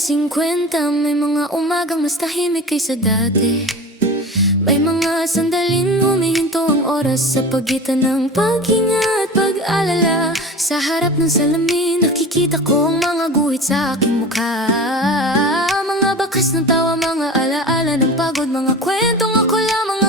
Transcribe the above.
50, may mga umagang mas tahimik kaysa dati. May mga sandaling humihinto ang oras sa pagitan ng paghinga at pag-alala. Sa harap ng salamin, nakikita ko ang mga guhit sa aking mukha. Mga bakas ng tawa, mga alaala ng pagod, mga kwentong ako lamang